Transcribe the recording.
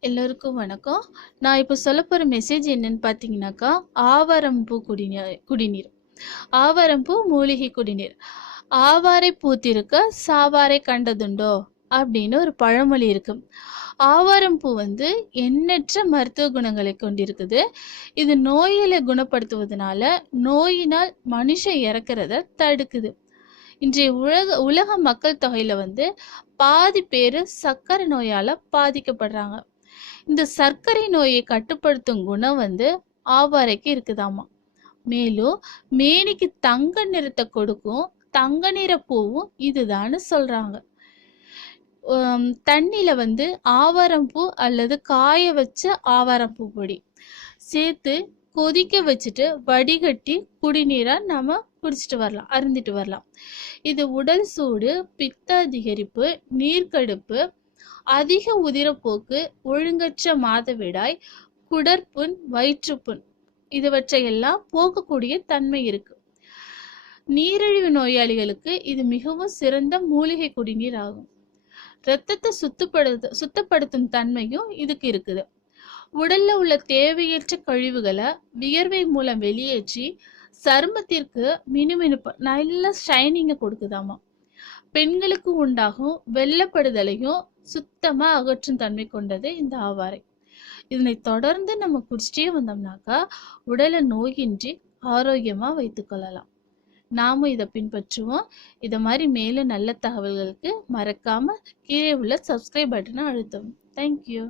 எல்லோருக்கும் வணக்கம். நான் இப்போ சொல்ல போகிற மெசேஜ் என்னன்னு பார்த்தீங்கன்னாக்கா ஆவாரம்பூ குடிநீர் குடிநீர். ஆவாரம்பூ மூலிகை குடிநீர். ஆவாரை பூத்திருக்க சாவாரை கண்டதுண்டோ? அப்படின்னு ஒரு பழமொழி இருக்கு. ஆவாரம்பூ வந்து எண்ணற்ற மருத்துவ குணங்களை கொண்டிருக்குது. இது நோய்களை குணப்படுத்துவதனால நோயினால் மனுஷன் இறக்கிறத தடுக்குது. இன்றைய உலக உலக மக்கள் தொகையில் வந்து பாதி பேர் சர்க்கரை நோயால் பாதிக்கப்படுறாங்க. இந்த சர்க்கரை நோயை கட்டுப்படுத்தும் குணம் வந்து ஆவாரைக்கு இருக்குதாமா. மேலும் மேனிக்கு தங்க நிறத்தை கொடுக்கும் தங்க நிற பூவும் இதுதான்னு சொல்றாங்க. தண்ணியில வந்து ஆவாரம்பூ அல்லது காய வச்ச ஆவாரம்பூ பொடி சேர்த்து கொதிக்க வச்சுட்டு வடிகட்டி குடிநீரா நம்ம குடிச்சிட்டு வரலாம் அருந்திட்டு வரலாம். இது உடல் சூடு பித்த அதிகரிப்பு நீர்க்கடுப்பு அதிக உதிரப்போக்கு ஒழுங்கற்ற மாதவிடாய் குடற்புண் வயிற்றுப்புண். இதுவற்றையெல்லாம் போக்கக்கூடிய தன்மை இருக்கு. நீரிழிவு நோயாளிகளுக்கு இது மிகவும் சிறந்த மூலிகை குடிநீர் ஆகும். இரத்தத்தை சுத்தப்படுத்த சுத்தப்படுத்தும் தன்மையும் இதுக்கு இருக்குது. உடல்ல உள்ள தேவையற்ற கழிவுகளை வியர்வை மூலம் வெளியேற்றி சருமத்திற்கு மினுமினுப்பு நல்ல ஷைனிங்கை கொடுக்குதாமா. பெண்களுக்கு உண்டாகும் வெள்ளப்படுதலையும் சுத்தமாக அகற்றும் தன்மை கொண்டது இந்த ஆவாரை. இதனை தொடர்ந்து நம்ம குடிச்சிட்டே வந்தோம்னாக்கா உடலை நோயின்றி ஆரோக்கியமாக வைத்துக்கொள்ளலாம் நாமும் இதை பின்பற்றுவோம். இதை மாதிரி மேலும் நல்ல தகவல்களுக்கு மறக்காமல் கீழே உள்ள சப்ஸ்கிரைப் பட்டனை அழுத்தவும். தேங்க்யூ